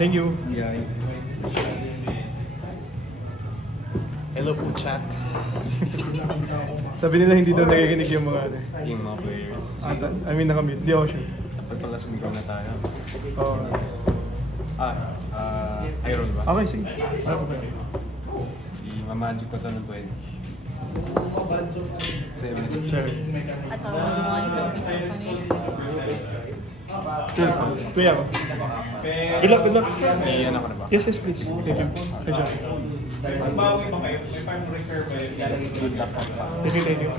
Thank you. Yeah. Hello po, chat. Sabi nila hindi daw nakikinig yung mga ano. Yung mga players. I mean, nakamute. Hindi ako sure. Dapat pala sumigaw na tayo. Oo. Iron ba? Okay, sige. Ano po ba? I-magic ko ito ng 20. 7. Sir. I thought it was one. Don't be so funny. Sure. Play ako. Good luck, good luck. Iyan ako na ba? Yes, yes, please. Thank you. Thank you. Good luck. Thank you, thank you.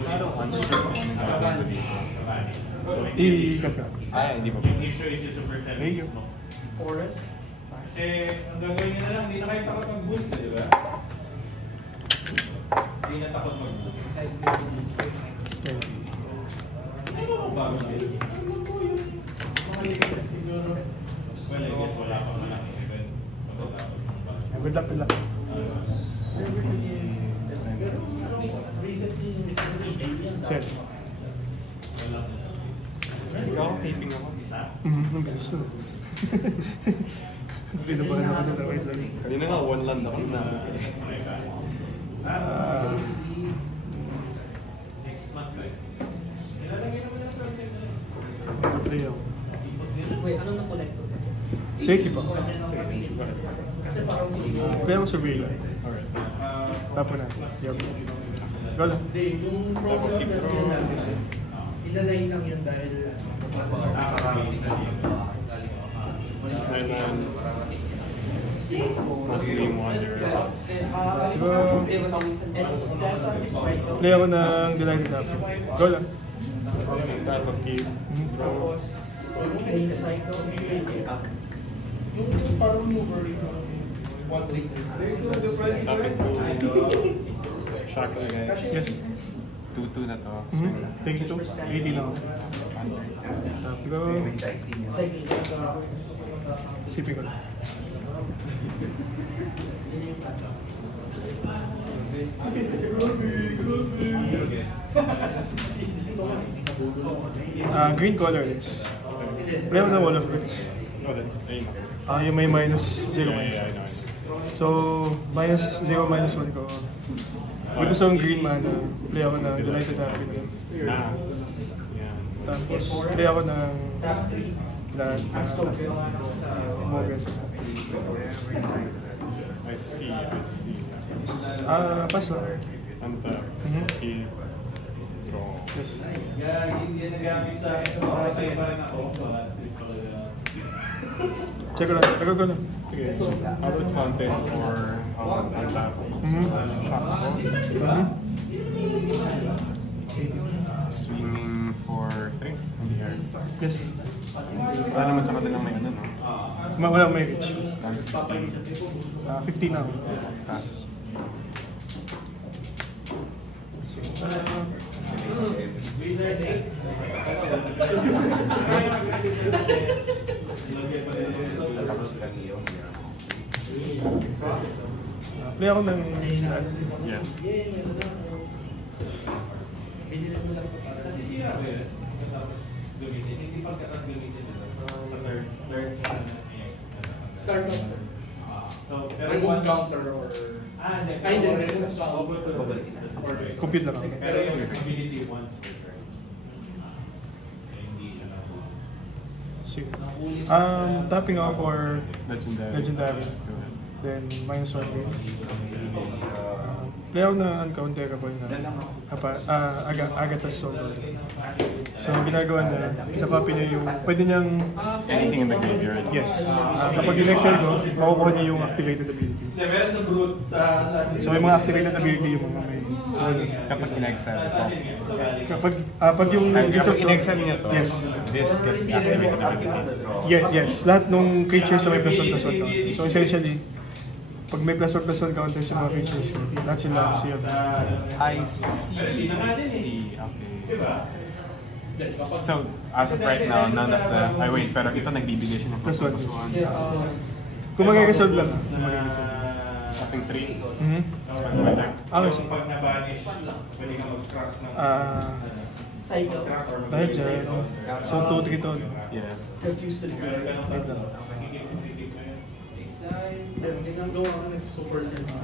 Still unsure kung ano gagawin ko dito. I-cut ka. Hindi pa. Thank you. Forest. Kasi ang gagawin nyo na lang, hindi na kayo takot mag-boost, di ba? Hindi na takot mag-boost. Ay, makubago sila. Well, I guess wala pa malaki event. Good luck, good luck. Sir. Sige ako, taping ako. Ang bilis na. Pinabahan ako dito. Wait lang. Kanina nga, 1 land ako na. Next month, right? Nilalagay naman yung subject na rin. Play ako. Wait, anong na-collect ko? Sige pa. Kasi parang Play ako sa Villa. Alright. Tapo na. Yup. Go lang. Hindi, yung Tapos si problem Pro. kasi inalay lang yun dahil And then, Muslim Wanderers. Play ako ng Delighted Happy. Go lang. Battlefield. tapos yung cycle yung parang new version ng 1.3. Topic 2. Shackle guys. Yes. 2-2 na to. Swing na. Thank you too. 80 lang ako. Master. Go. Cycling. Sipi ko lang. Green color is. Play ako ng Wall of Words. Okay. Ayun na. Yung may minus 0 minus Yeah, 1. I know. So, minus 0 minus 1 ko. Gusto sa green mana, play ako ng Delighted Happy na yun. Nah. Yan. Tapos, play ako ng Morgan. I see. Pass lang. Anta. Okay. Draw. Yes. Hindi nagamit sa akin. Kasi pa rin ako. Check ko lang. Tagal ko lang. Sige. Outlet Fountain for untap. Shock ako. Swinging for 3. Here. Yes. Wala naman sa kanilang may ano, no? Wala may reach. Times 15 na ako. Pass. Wizard 8. Play ako ng... Yeah. Kasi siya ko yun. Tapos gamitin. Hindi pagkatas gamitin ito. Sa third sa Start off. So, pero Remove counter or... remove counter. Compute lang ako. Pero yung ability once per turn. Hindi siya na. Sige. Tapping off for Legendary. Legendary. Then minus 1 green. Play ako na uncounterable na Agathas Soul. So ginagawa na, kinakopy niya yung, pwede niyang, Anything in the graveyard. yes, kapag in-excel ko, makukuha niya yung activated ability. Meron na brute sa... So yung mga activated ability, yung mga may, Kapag in-excel ito. pag yung result Kapag in-excel niya to, yes, this gets the activated ability. yes, lahat ng creatures na may +1/+1 counter. So essentially, pag may +1/+1 counter sa mga creatures, lahat sila siya. I see. Okay. So, as of right now, none of the... Ay, wait, pero ito nagbibigay siya ng +1. +1. Kung mag-resolve lang, kung mag-resolve. Something 3. Mhm. Spend my turn. Okay, sige. Pag na-banish, pwede ka mag-crack ng... Cycle. Dahil dyan, so 2-3 to. Yeah. Refuse to do it. Wait lang. Ginagawa ka ng super sense.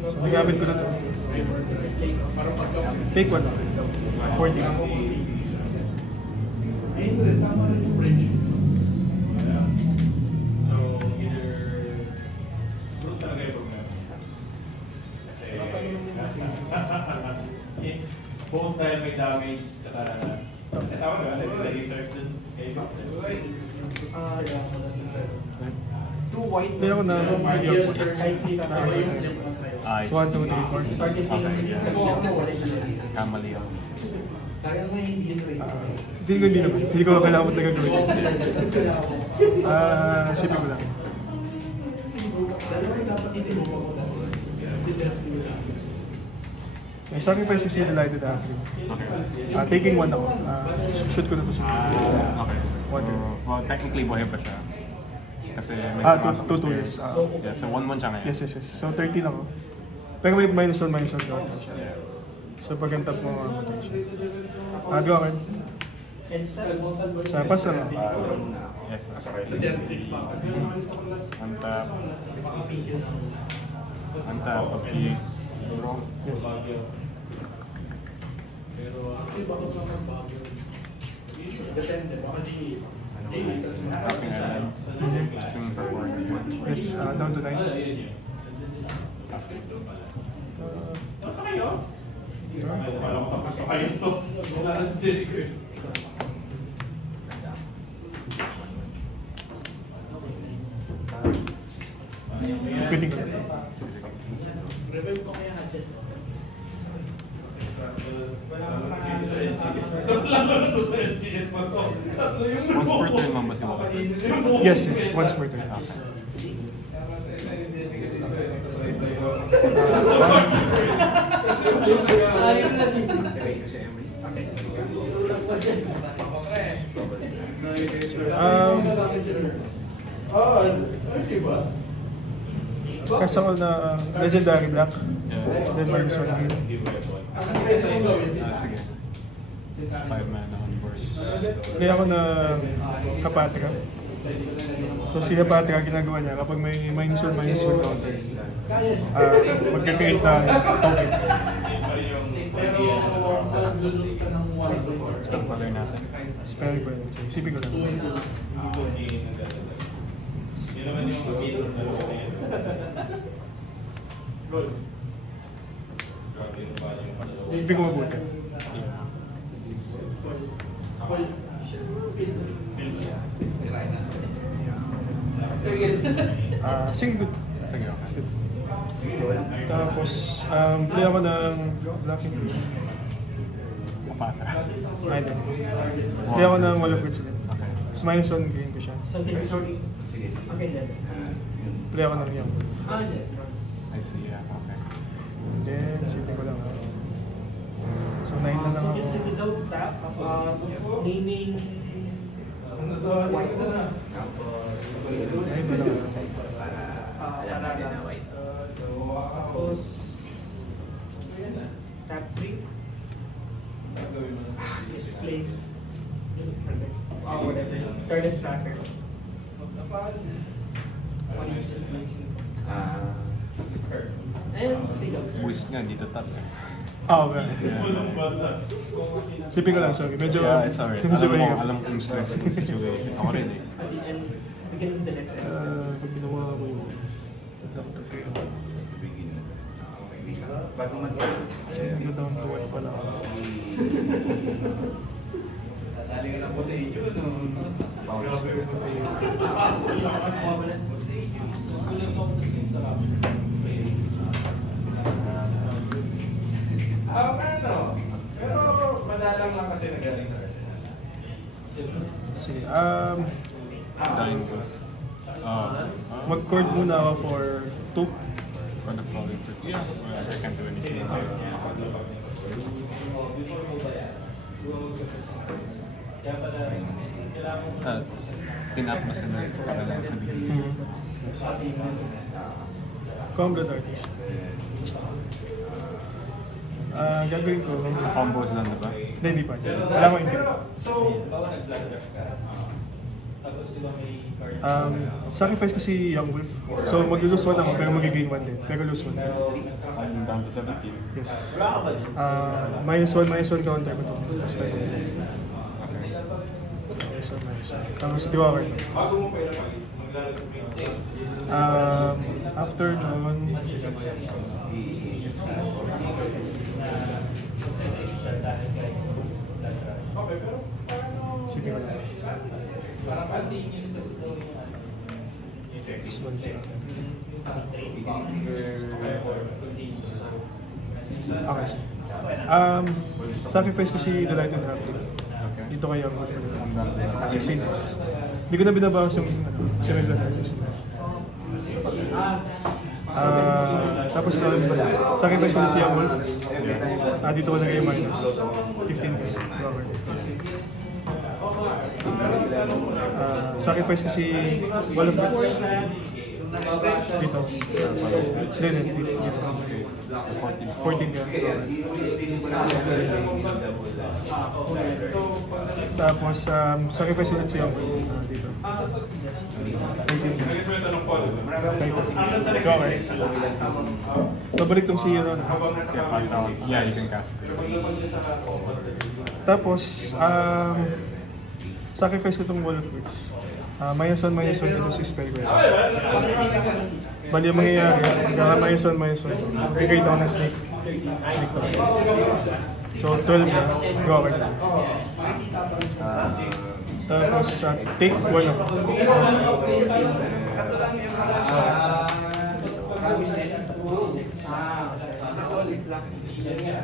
So magamit ko na to. Take 1. 40. Ayun rin, tama rin yung bridge. So, either root talaga yung problema. Kasi both tayo may damage kasi tama na, nag-research din kay Box. Two white. Hindi ako na Ayos. 1, 2, 3, 4. Targeting. Kamali ako. Sayang nga hindi yung rate. Feel ko hindi naman. Feel ko kailangan mo talaga gawin. Isipin ko lang. Dalawa yung dapat itinuro ko na. Si Justin. May sacrifice kasi delighted after. Okay. Taking 1 ako. Shoot ko na to sa Okay. So, well, technically buhay pa siya. Kasi may pumasok sa 2 spirit. years. Yeah, so 1-1 siya ngayon. Yes. So 13 ako. Pero may minus 1 counter siya. Yeah. So pag ang top mo, mamatay siya. Go akin. Sa pass na lang. Yes, Antap. Antap, okay. Bro. Yes. Depende, baka di. Tapping island. Swinging for 4. Yes, down to 9. Basta kayo? Alam ko tapos na kayo to. Wala na si Jericho eh. Quitting ko. Revive ko kaya natin. Once per turn lang ba si Waka Friends? Yes, once per turn. Kasi ako na Legendary Black. Yeah. Then minus 1 here. Sige. 5 mana on burst. Play ako na Kapatra. So si Kapatra, ginagawa niya kapag may minus 1 counter, magka-create na token. Spell color natin. Spell ko yun. So, isipin ko lang. Yun naman yung makita na Good. Isipin ko mabuti. Sige, good. Sige, okay. Sige. Tapos, play ako ng Blocking Green. Kapatra. Ay, hindi. Play ako ng Wall of Roots ulit. Okay. Tapos minus 1 green ko siya. Something sorry. Okay, then. Play ako ng Young. I see, yeah, okay. And then, isipin ko lang. So, 9 na lang Single ako. single daw tap. Naming. White na. 9 na lang ako. Tapos. Tap 3. Display. Whatever. Careless tracker. Ayun, sige. Voice nga, dito tap eh. Okay. Isipin ko lang, sorry. Medyo, Yeah, it's alright. medyo Alam mo, mahirap. alam kong stress yung situation. Ako rin eh. At the end, begin with the next episode. Pag ginawa ko yung down to 3 ako. Yung down to 1 pala ako. Tatali ka lang po sa inyo, no? Ano? Pero madalang lang kasi nagaling sa Arsenal. Sige. Dying Growth. Mag-court muna ako for 2. For the falling fruits. I can't do anything. Tinap mo sila para lang sabihin. Combat Artist. Gagawin ko. Combos lang, diba? Hindi pa. Wala akong infinite. So, bawa nag-blood rush ka. Tapos di ba may card? Sacrifice ko si Young Wolf. So mag-lose 1 ako pero mag-gain 1 din. Pero lose 1. I'm down to 17. Yes. -1 counter ko to. Tapos pwede. -1. Tapos di ako rin. Bago mo pa yun maglalagay mo yung text. After nun, Okay, pero sige ko lang. parang continuous kasi daw yung Tapos balik siya. Okay, sige. Sacrifice ko si The Light and Halfling. Okay. Dito kay Young Wolf. I'm down to 16 days. Hindi ko na binabawas yung si Red Artist. Tapos sacrifice ko ulit si Young Wolf. Dito ko na yung minus 15 ko. Sacrifice ko si Wall of Wits. Dito. Dito. 14 ka. Tapos sacrifice ulit si Young Wolf. Dito. 18 ka. Okay. Babalik tong si Ron. Yeah, you can cast it. Tapos, sacrifice ko itong Wall of Wits. -1 ito si spell ko. Bali yung mangyayari, -1. Bigay ako ng snake. Snake to. So, 12 na. Go okay. Tapos, take 1 ako.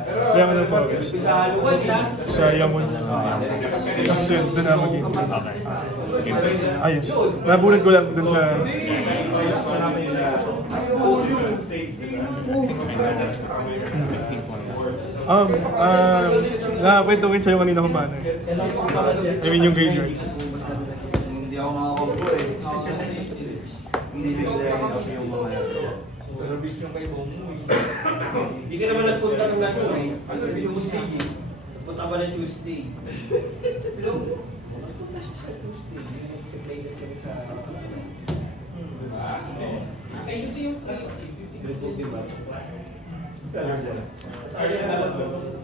Kaya mo ng focus. Sa Young Wolf. Tapos yun, doon na mag-game. Yes. Nabulat ko lang doon sa... Yes. Nakakwentukin sa'yo kanina kung paano. I mean yung graveyard. Hindi ako makakabuo eh. Hindi bigla yung mga Pero bis yung kay Bomo. Hindi ka naman nagpunta ng last night. Tuesday eh. Punta ba na Tuesday? Hello? Punta siya sa Tuesday. Play test kami sa... Ay, kasi yung... Diba? Sa Arjen na lang doon.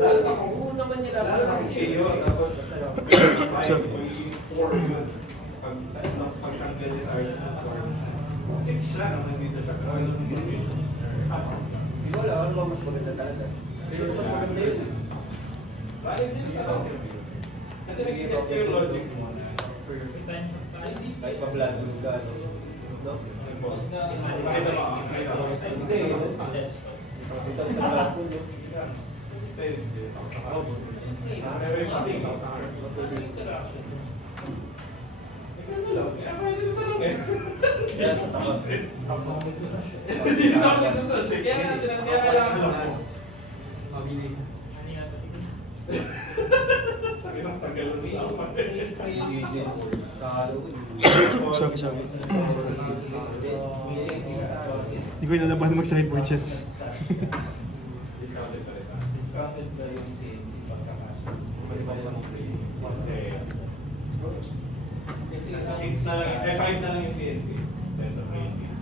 Ako naman niya dapat sa Cheo, tapos pagtanggal ni Arjen na 6 siya naman dito siya. Wala, ano ba mas maganda talaga? Pero mas maganda yun. Bakit dito ka? Kasi nag-i-test ko yung logic mo na kahit pa-blood ka, no? Bakit na lang? Hindi, ito sa blood pool, stay. Hindi na ako nagsasasya. Kaya natin ang kailangan lang. Mabilis. Sorry. Hindi ko inalabahan na mag-sideboard siya. Discounted ba yung CNC pagkakaso? Kasi 6 na lang, 5 na lang yung CNC. Dahil sa rating.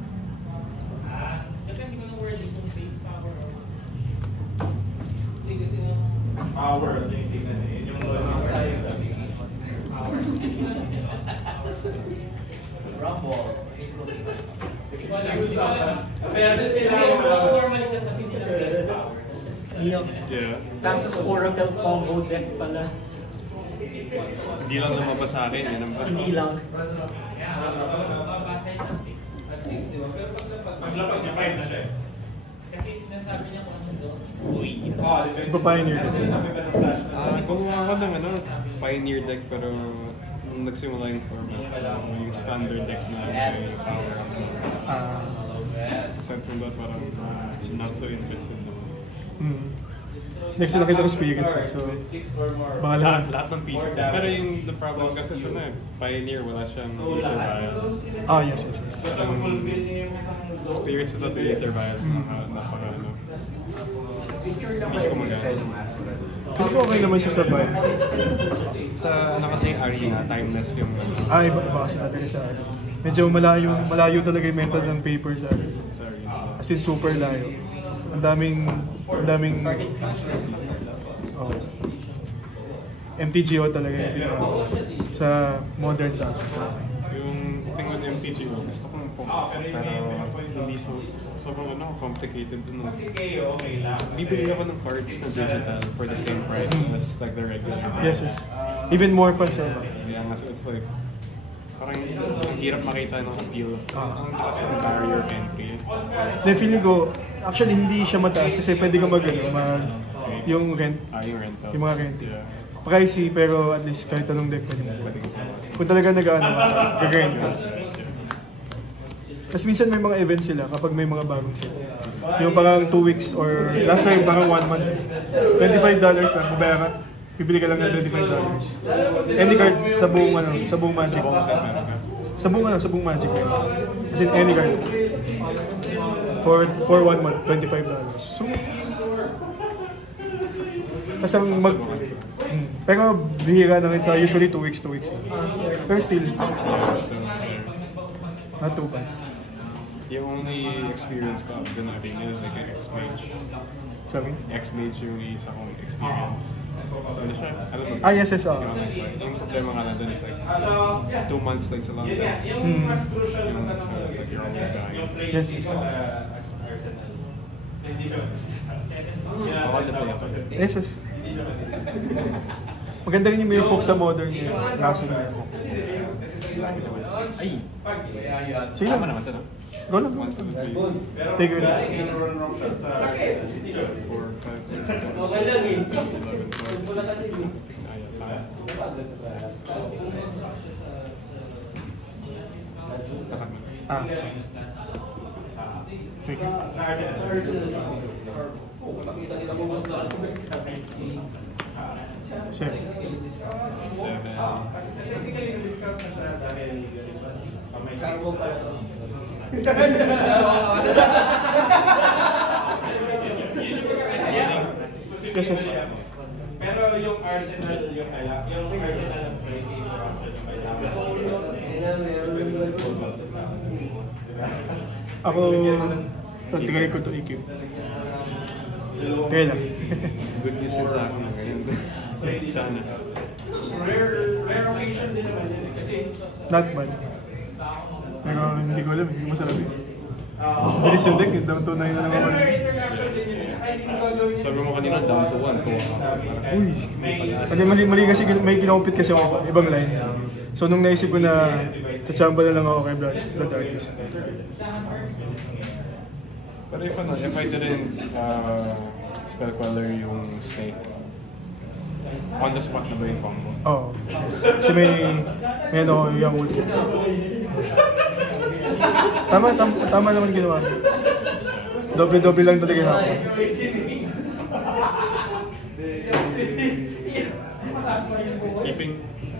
Depende ko ng word kung face power or Hindi kasi power, yung tingnan eh. Yung logic tayo sabi. Power. Rumble. Kaya din kailangan mo lang. normally sasabihin nila face power. Yeah. Nasa Oracle combo deck pala. Hindi lang lumabas sa akin, yan ang ba? Hindi lang. Mababasa yun sa 6. At 6, di ba? Pero paglapag niya, 5 na siya eh. Kasi sinasabi niya kung anong zone. Depende. Ipa-pioneer. Kasi sabi ka ng stats. Gumawa ako ng Pioneer deck pero nung nagsimula yung format, so yung standard deck na may power up. Aside from that, parang not so interested naman. Next na nakita ko spirits. So, baka Lahat ng pieces. Pero yung the problem kasi sa Pioneer, wala siyang ether vial. Yes. Spirits without the ether vial, napaka ano. Picture lang Hindi siya kayo gumagana. sa ng Astral. Pero okay naman siya sa vibe. Sa ano kasi yung arena, timeless yung Iba kasi talaga sa akin. Medyo malayo talaga yung method ng paper sa akin. sa arena. As in, super layo. Ang daming MTGO talaga yung pinaka sa modern Sasa. Yung thing with MTGO, gusto kong pumasok pero hindi sobrang complicated dun. Bibili ako ng cards na digital for the same price as like the regular. Yes. Even more pa sa iba. Yeah, it's like parang hirap makita ng appeal. Ang taas ng barrier of entry. Then feeling ko, actually hindi siya mataas kasi pwede kang yung rent, Yung rental. yung mga renting. Yeah. Pricey pero at least kahit anong deck pwede mo. Pwede ko pumasok. Kung talaga gagawin ka. Tapos minsan may mga events sila kapag may mga bagong set. Yung parang 2 weeks or last time parang 1 month. $25 ang mabayaran. Bibili ka lang ng $25. Any card sa buong Magic. Sa buong Magic. As in any card. For 1 month, $25. So, kasi pero bihira na rin sa usually 2 weeks. Pero still, not too bad. The only experience ko of the arena is like an X-Mage. Sorry? X-Mage yung isa kong experience. So ano siya? I don't know. Yes. Yung problema nga na dun is like 2 months like sa long sets. Mm. Yung it's like you're always behind. Yes. Ako the play ako. Yes. Maganda rin yung may folk sa modern yung klaseng may folk. Ay! Sige Tama lang. naman ito, no? Go lang. 1, 2, 3, Take your time. 4, 5, 6, 7, 8, 11, 12. Sige. Take it. Seven. 7. Yes. Pero yung Arsenal ng Frankie Ako, tingay ko to EQ. Kaya lang. Good news yun sa akin ngayon. Sana. Rare occasion din naman yun kasi Not bad. Pero hindi ko alam hindi ko masarap eh. Bilis yung deck, down to 9 na lang ako. interaction din yun. Ay, hindi ko gagawin. Sabi mo kanina down to 1, 2. Uy! Mali kasi may kinompit kasi ako ibang line. So nung naisip ko na tachamba na lang ako kay Blood Artist. But if I didn't spell color yung snake, on the spot na ba yung combo? Oo. Yes. Kasi may ano, yung wolf. Tama naman ginawa mo. Doble-doble lang talaga yung hapon. Keeping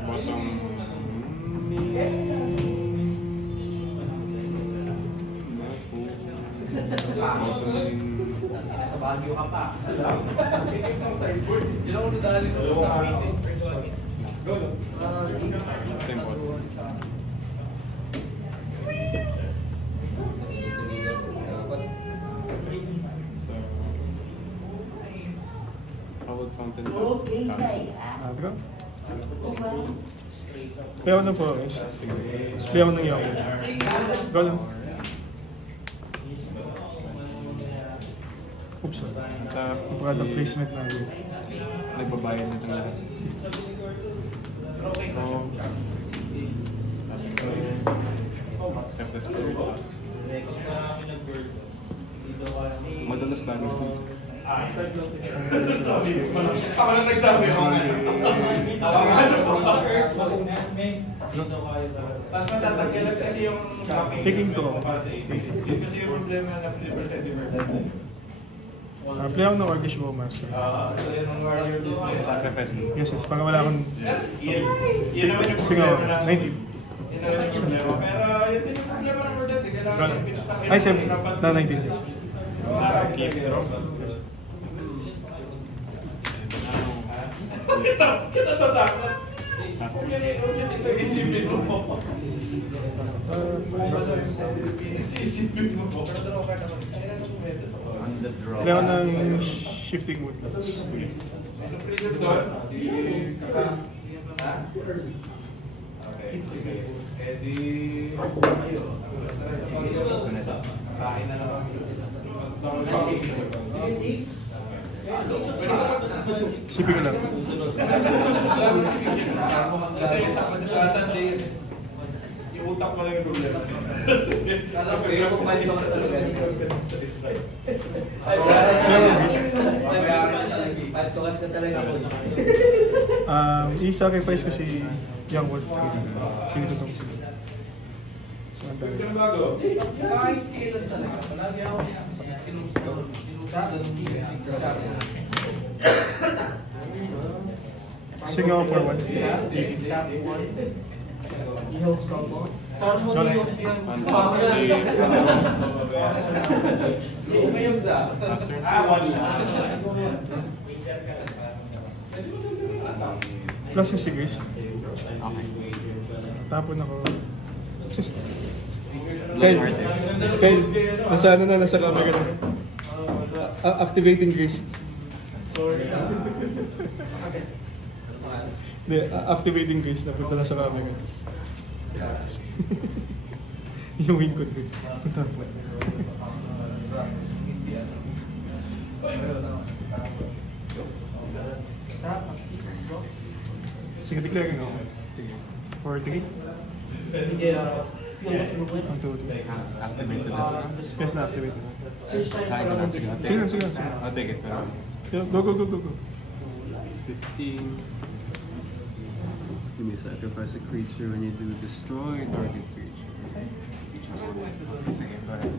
bottom Nasa Baguio ka pa. Hindi ako nadali ko. same bottom. So, Howard Fountain. Adro? Play ako ng Forest. Tapos play ako ng Yako. Go lang. Oops. Product placement na yun. Nagbabayad nito lahat. Except the spirit. Madalas bagong sleep. Ako na nagsabi ako nga. Tapos matatanggalan kasi yung Taking two. Kasi yung problema na 50% Play ako ng Orcish Bowmaster. So yun ang warrior display. Sacrifice mo. Yes, yes. Pag wala akong... Yun naman yung Sige ako, problema 19. na- Yun naman yung problema. Pero yun din yung problema ng Mordats. Kailangan mag-pitch lang kayo. Ay, 7. Na 19, yes. Keep draw. Yes. Kita tatakot. Huwag yan ito isipin mo. Isipin mo. Play ako ng Shifting Woodlands. Kain na lang. Sipi ko lang. Kasi sa kadalasan din, yung utak mo lang yung problema. Kala ko hirap ko mali sa talaga. I-sacrifice ko si Young Wolf. Kiniputong sila. So, ang dami. Kahit kailan talaga, palagi ako sinusunod. Sige ako for 1. Ngayon sa Plus yung si Grace. Okay. Tapon ako. Kyle, nasa ano na, nasa camera na. Activating Grace. Hindi, activating Grace na punta na sa camera. Yung win ko din. Tapon. Sige, declare nga ako. For 3? Ang 2. Activated na. Yes, na-activate na. Sayang ko lang. Sige. Sige lang, sige lang. Oh, take it. Go, go, go, go, go. 15. You may sacrifice a creature when you do destroy target creature. Sige, go ahead.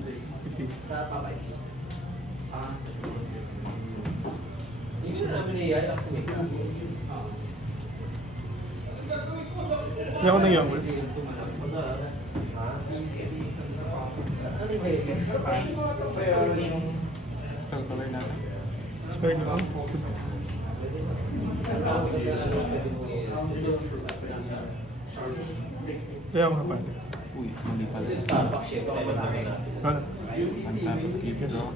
15. Hindi ako ng Young Wolf. Spell color natin. Spare ko lang. Kaya ako kapatid. Uy, mali pala. Ano? Untap, keep draw.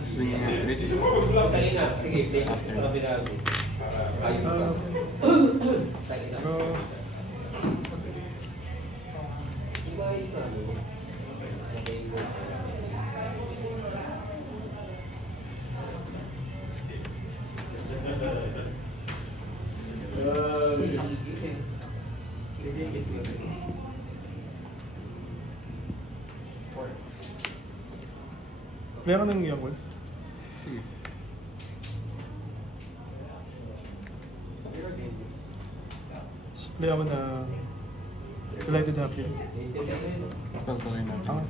Swinging at wrist. Go. Play ako ng Young Wolf. Sige. Play ako na Delighted Halfling. Spell color natin. Tama.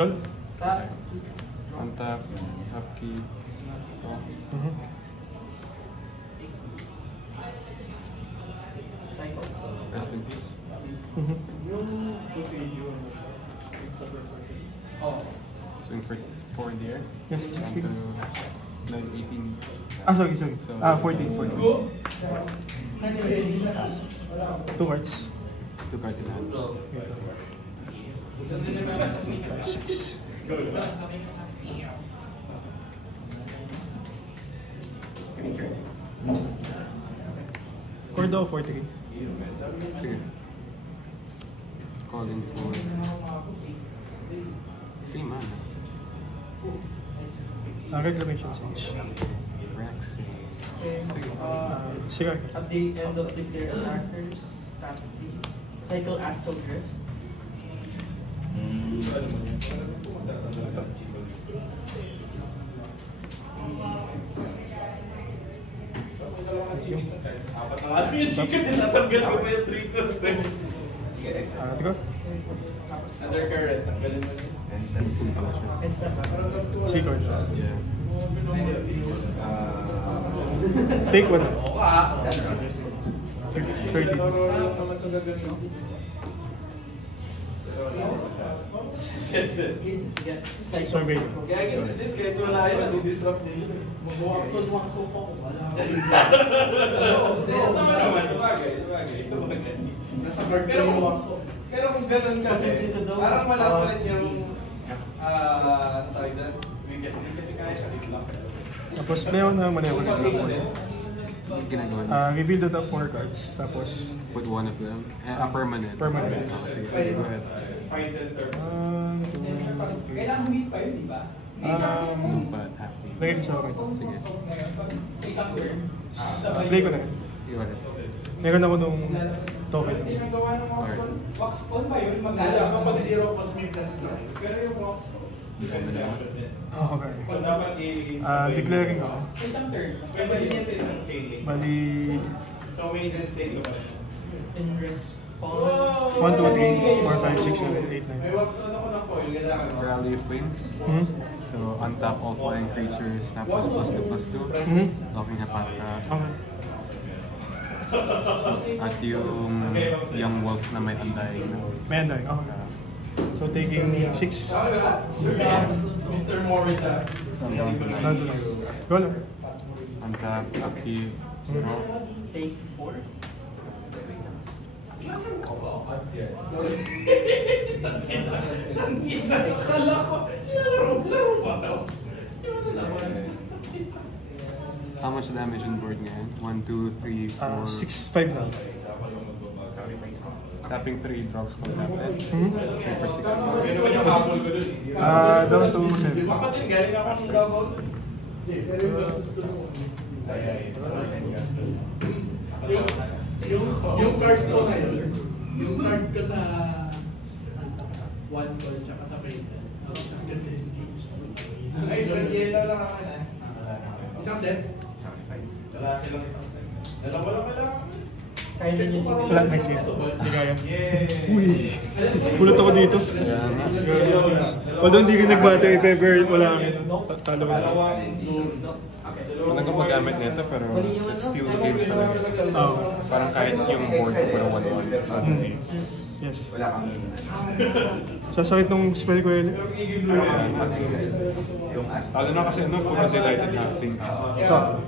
Goal? Untap, upkeep. Oh. Rest in peace. Swing for 4 there. Yes, 16. 18. Ah, sorry. So, 14. 2 cards. 2 cards in hand. 6. Core daw 43. Sige. Calling for 3 mana. Reclamation Sage. Rex. Sige. Sige. At the end of the player character's strategy, cycle Astral Drift. Ito. Ano yung chicken din natanggal ko pa yung 3 plus 10. Tigo? Undercurrent, tanggalin mo yun. Instant pala siya. Instant. C-card. Yeah. Take one. Oo ka. 30. Survey. Kaya kasi kahit wala yun, nadi-disrupt niya yun. Mag-wakso fa ko. Wala. Nasa card ko yung wakso. Pero kung ganun kasi, parang wala pa rin yung tawag dyan, weakest. Kasi kaya siya i-block. Tapos meron na maneho na Ginagawa niya. reveal the top 4 cards. Tapos Put one of them. Permanent. Permanent. Okay, sige, go ahead. Find center. 1, 2, 3. Kailangan humit pa yun, di ba? But happy. Lagay ko sa akin ito. Sige. Play ko na. Sige, go ahead. Meron ako nung token. Ginagawa ng wax on. Wax on ba yun? Alam ko pag zero cosmic plus fly. Pero yung wax on. Okay. Kung dapat Declaring ako. isang turn. Pwede din yan sa isang chain link. Bali, So may instant state ko pa rin. In response. 1, 2, 3, 4, 5, 6, 7, 8, May wax on ako na foil. Kailangan mo. Rally of Wings. So, untap all flying creatures, tapos +2/+2. Locking Hepatra. Okay. At yung wolf na may undying. May undying. Okay. So taking 6. Mr. Morita. So, I'm down to 9. Down to 9. Go lang. Untap, upkeep, draw. Take 4. Akala ko, laro pa daw. How much damage on board ngayon? 1, 2, 3, 4. 6, 5 lang. Tapping 3 drops ko tap it. Let's wait for 6 more. Down to 7. Bakit yung galing ako ng double? Pero yung gastos ko nung yung card ko ngayon, yung card ko sa one call tsaka sa famous. Ang ganda yung games. Ay, 28 lang naman eh. Isang set? Wala silang isang set. Dalawa lang kailangan. Kaya din yung Wala, next game. Hindi kaya. Yeah. Uy! Gulat ako dito. Although hindi ka nag-battery if ever wala kami. Talo ko na. Wala kang magamit nito pero it steals games talaga. Oo. Parang kahit yung board ko na 1-1 sa dates. Yes. Sasakit nung spell ko yun. Lalo na kasi puro delighted half-thing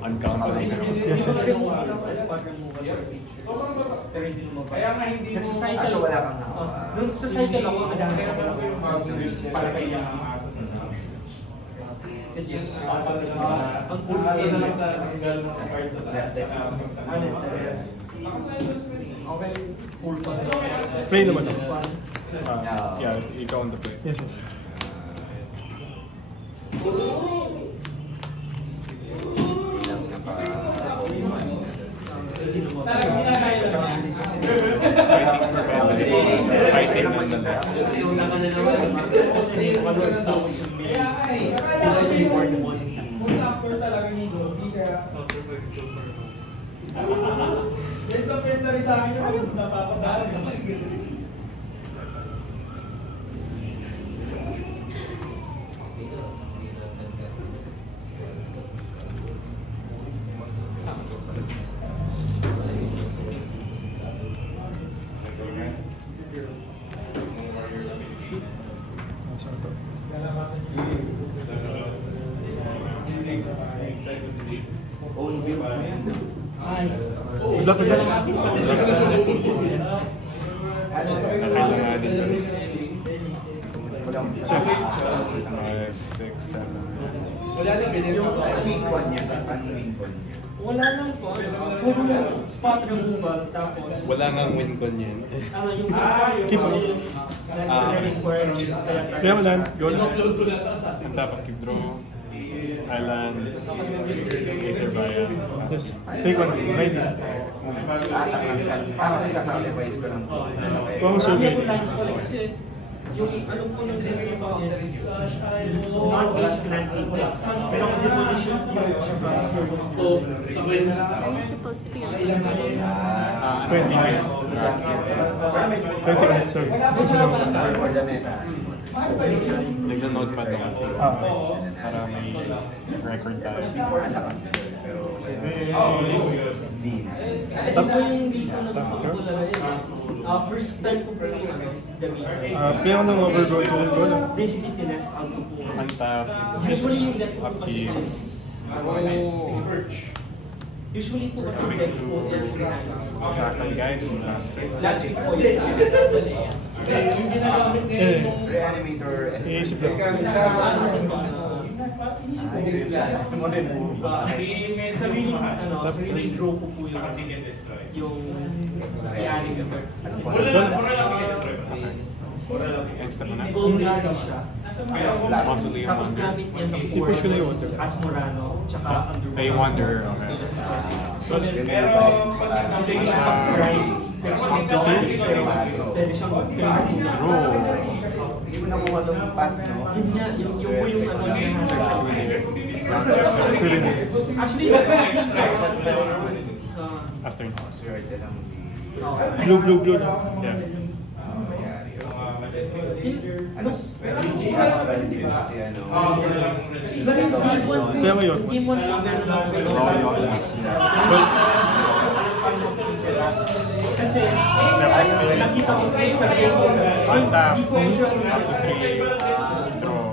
uncounted. Yes, yes. spot removal for features. Pero hindi lumabas. Kaya nga hindi mo... Nagsa-cycle wala kang nung sa cycle ako, nagamit ako ng counters para kay ang asa sa ang cool asa na lang kasi sa tanggal mo ng card sa taas. okay, cool pa. Play naman ako. Yeah, ikaw on the play. Yes, yes. Fighting nonetheless. Kasi ano is the should be basically more than one. After talaga nito, hindi kaya... Ganito benta rin sa akin yung napapadaan. Saan to? Own build mo yan. Ay. Good luck, good luck. Kailangan din ko rin. 7. 5, 6, 7. wala nang ganyan yung week 1 niya sa sun wing con niya. Wala lang po. Puro spot removal tapos Wala ngang win con yan. ano yung Keep on. is requirement kaya Kaya mo lang. Go lang. In-upload ko na ito sa Ang dapat keep draw. Island. Aether Bayan. Yes. Take one. Ready. Para sa sacrifice ko ng Kung survey. Hindi ako line ko kasi Yung ano po ng trigger ko is not basic land index. Pero ang demolition field tsaka field of view. Are you supposed to be on the 20 minutes. 20 minutes, sorry. Nag-notepad ako. Ah. Para may record tayo. Ito po yung reason na gusto ko po talaga yun. First time ko po yung gamitin. Kaya ako nang overgrow tool ko na. Basically, tinest out ko po. Untap. Usually yung deck ko po kasi Upkeep. is usually po kasi deck ko is Shackle guys, master. last week po yun. Yung ginagamit ngayon Eh. yung reanimator Iisip lang. Ano din ba? Sarili grow ko po yung reanimator. Insta mo na. Gold ready siya. Possibly yung Tapos Wonder. gamit niya ng I-push ko na yung force, Wonder. Asmorano, tsaka Underwater. Ay, Wonder, okay. So, pero pag nabigay siya pag grind, pwede siyang True. Hindi mo nakuha itong path, no? yun nga, yung po yung ano na actually, Astern. Blue. Yeah. Kaya ngayon. Game 1 po meron ako kasi nakita ko kayo sa game 1 Untap. hindi ko sure Up to 3. Draw.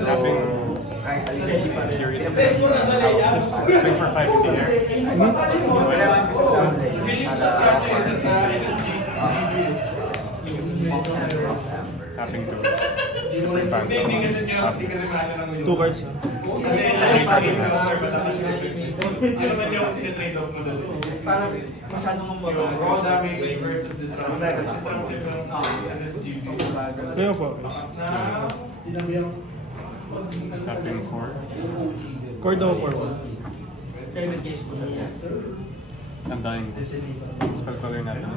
Having curious observation. Swing for 5 is here. Tapping 2. Super Phantom. 2 cards. parang masyadong mamuro Kaya po, guys. Tapping 4. Cord ako for 1. private games po na Ang dying. Spell color natin.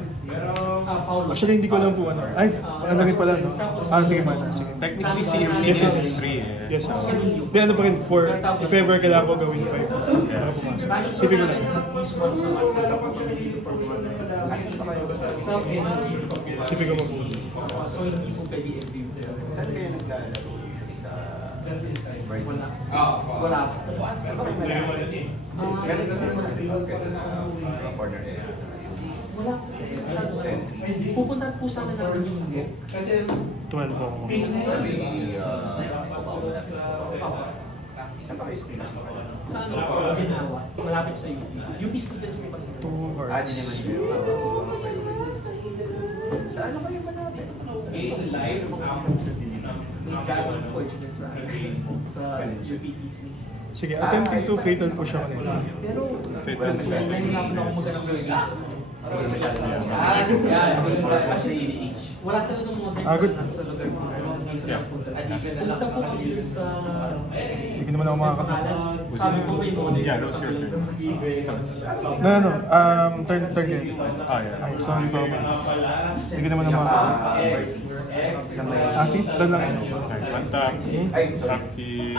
Paulo. Actually, hindi ko alam po ano. Ay, ano rin pala, no? Tingin ba na? Sige. Technically, CMC Yes, yes. is 3 eh. Yes, yes. Di ano pa rin, 4. If ever kailangan ko gawin 5. Para pumasok. Sipin ko lang. Sipin ko mo po. So, hindi po pwede i-view. Saan kayo naglalaro? Wala. Ganun kasi corner area. Wala. Pupunta po sana namin yung book. 12 po ako. Saan pa kayo screen? Sa ano? Ginawa. Malapit sa UP. UP students po kasi. 2 Hindi cards. naman kayo. Sa ano kayo malapit? May Dragon Forge din sa UPTC. Sige, attempting to fatal po siya kanina. Pero, Fatal. nahihirapan ako maghanap ng games. Kasi wala talagang modern Good. sa lugar ko. Yeah. Punta po ko dito sa Hindi ko naman ako makakatawa. pangalan. Sabi ko may modern. Yeah, that was your turn. So it's... No. Turn game. Oh, yeah. Ay, sorry po ako. Hindi ko naman ako makakatawa. Sige, doon lang. Okay, one tap. Tap key.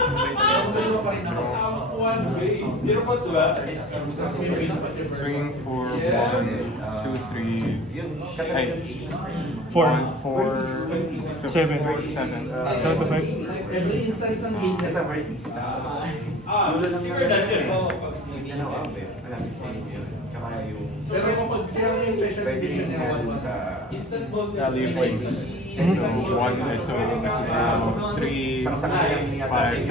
Swinging for 1, 2, 3. Ay. 4. 4. 7. 7. Down to 5. Every instance ng game. Nasa vertical style. Dulo lang malapit sa inyo. Tsaka yung... Pero kapag kaya yung specialization niya, instant boss na Value points. So, 1, so this is now 3, 5,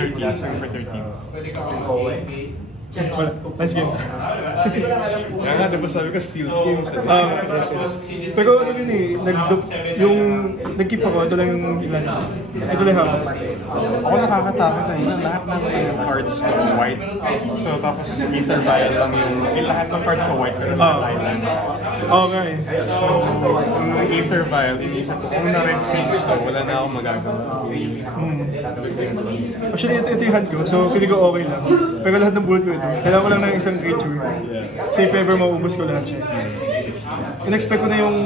13. Swing for 13. pwede ka Kowe. Wala. Nice game. Kaya nga, diba sabi ko, steals games. Yes. Pero ano yun eh, nag-keep ako, ito lang yung ilan. Ito lang hapon. Ako nakakatakot na yun. Lahat ng cards ko white. So, tapos intervial lang yung lahat ng cards ko white, pero lahat island. Oo nga eh. So, yung intervial, inisip ko, kung na-rexage to, wala na akong magagawa. Actually, ito yung hand ko, so feeling ko okay lang. Pero lahat ng bullet ko ito. Kailangan ko lang ng isang creature. So if ever maubos ko lahat siya. in-expect ko na yung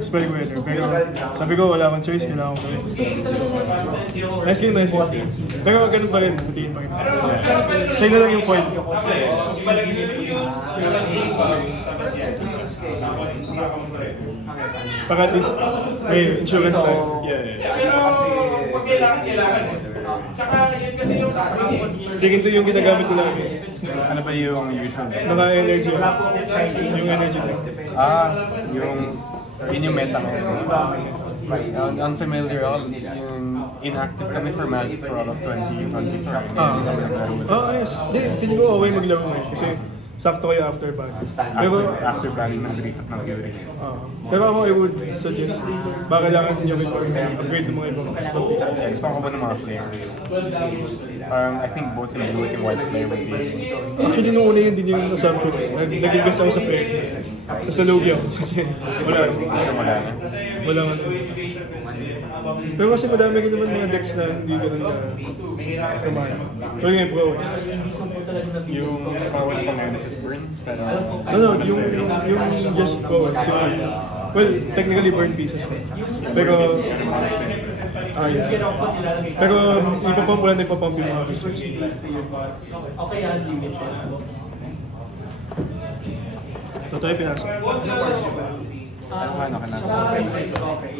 spelling weather. Pero sabi ko, wala akong choice, kailangan ko rin. Nice game. Pero ganun pa rin, butiin pa rin. Siya na lang yung foil. Para at least may insurance tayo. Tingin yung ginagamit ko lagi. Ano ba yung usual? Naka-energy. Yung energy drink. Yun yung meta ngayon. Unfamiliar ako. Yung inactive kami for Magic for all of 2024. Ayos. Hindi, feeling ko okay maglaro ngayon. Kasi sakto kayo after bag. Pero After planning ng Griffith ng Fury. pero ako, I would suggest, baka kailangan nyo upgrade ng mga ibang pieces. Gusto ko ba ng mga flare? I think both yung blue and white flare would be... Actually, nung una yun din yung assumption. Nag-guess ako sa flare. Nasa logi ako. Kasi wala. Wala nga na. Pero kasi madami rin naman mga decks na hindi ganun na kamay. Pero yung prowess. Yung prowess pa ngayon is burn, pero... yung just prowess. Well, technically burn pieces. Pero... yes. Pero ipapump wala na ipapump yung mga pieces. Okay, limit. Totoo yung pinasok. Ano ka na?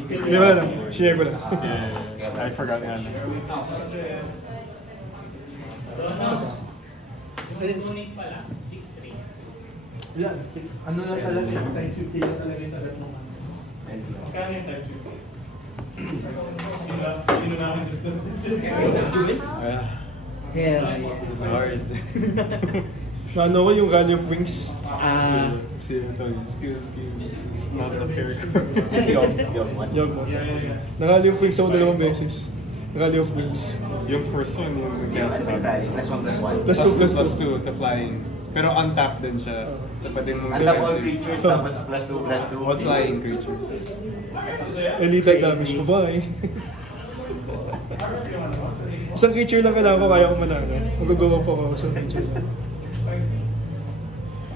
Hindi, wala lang. Share ko lang. Yeah, I forgot yan. Donate pala, 6-3. Wala, ano lang talaga yung times 50 na talaga yung sagat mo. Magkano yung times 50? Sino namin gusto? It's hard. Ano ko yung Rally of Wings? See, Steel Schemes, it's not a fair card. Yog mo. Nag-Rally of Wings ako 2 beses. Rally of Wings. Yung first one, yung gas card. Plus 2. The flying. Pero untap din siya. So pwede mong Untap all creatures, tapos +2/+2. All flying creatures. Elite damage. Bye-bye. Isang creature lang kailangan ko, kaya ko manalo. Magagawa po ako sa creature lang.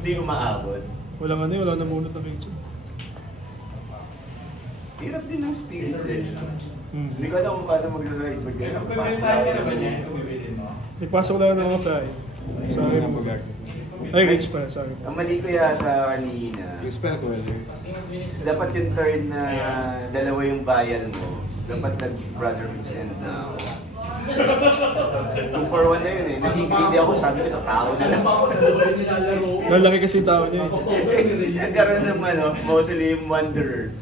Hindi ko maabot. Wala namunot na creature. Hirap din ng spirits eh. Hindi ko alam kung paano mag-decide. Nagpasok lang ng mga fly. Sorry. Ay, reach pa. Sorry. Ang mali ko yata kanina, Yung spell ko earlier. dapat yung turn na dalawa yung bayal mo, dapat nag-brother end na ako. 2 for 1 na yun eh. Naging-greedy ako, sabi ko sa tao na lang. Lalaki kasi yung tao niya eh. Nagkaroon ng Mausoleum Wanderer.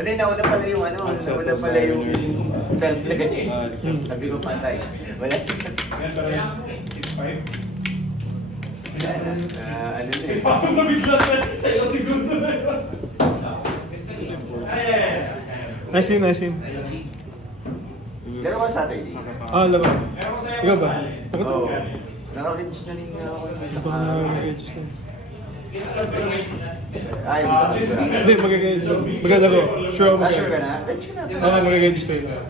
Ano yun, nauna pala yung nauna pala yung selfless. Sabi ko patay. Wala. Ano na eh. Patong na bigla sa ilang segundo na yun. Nice game. Pero ka Saturday? Laro. Ikaw ba? Ako to. Oo. Naka-reach na rin ako. Isa pa na-register. Ay, Hindi, maglalaro. Sure ako sure ka na? Reach ka na. mag-register na.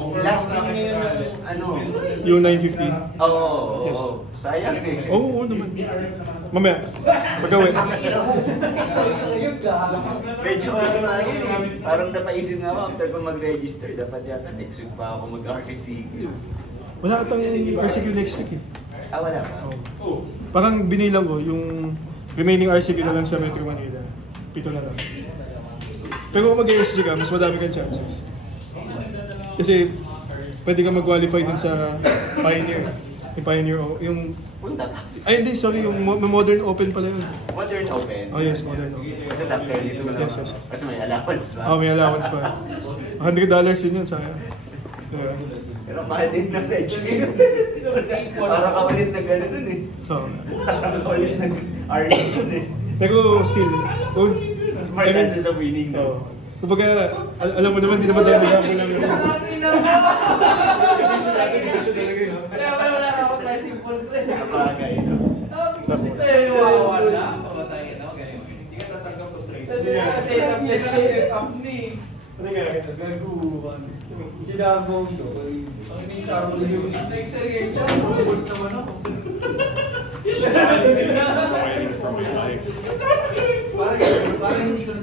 Last game ngayon ng Yung 9:15. Oo. Yes. Sayang eh. Oo naman. Mamaya, magawin. Medyo parang napaisip na ako after ko mag-register. Dapat yata next week pa ako mag-RCQ. Wala atang RCQ next week eh. Wala pa. Parang binilang ko yung remaining RCQ na lang sa Metro Manila. 7 na lang. Pero kung mag-RCQ ka, mas madami kang chances. Kasi pwede ka mag-qualify dun sa Pioneer. Yung Pioneer, yung... Punta. Ay hindi, sorry, yung Modern Open pala yun. Modern Open? Oh yes, Modern Open. Kasi top 32 na. Yes. Kasi may allowance pa. May allowance pa. $100 din yun, sayang. Yeah. Pero mahal din na Reg. Parang ka ulit na gano'n dun eh. Parang ka ulit nag-RC dun eh. Pero still, More chances of winning no. Kumbaga, alam mo naman, di naman dahil nag-aapon lang yun. Napagay, no? Fighting for my life. hindi ko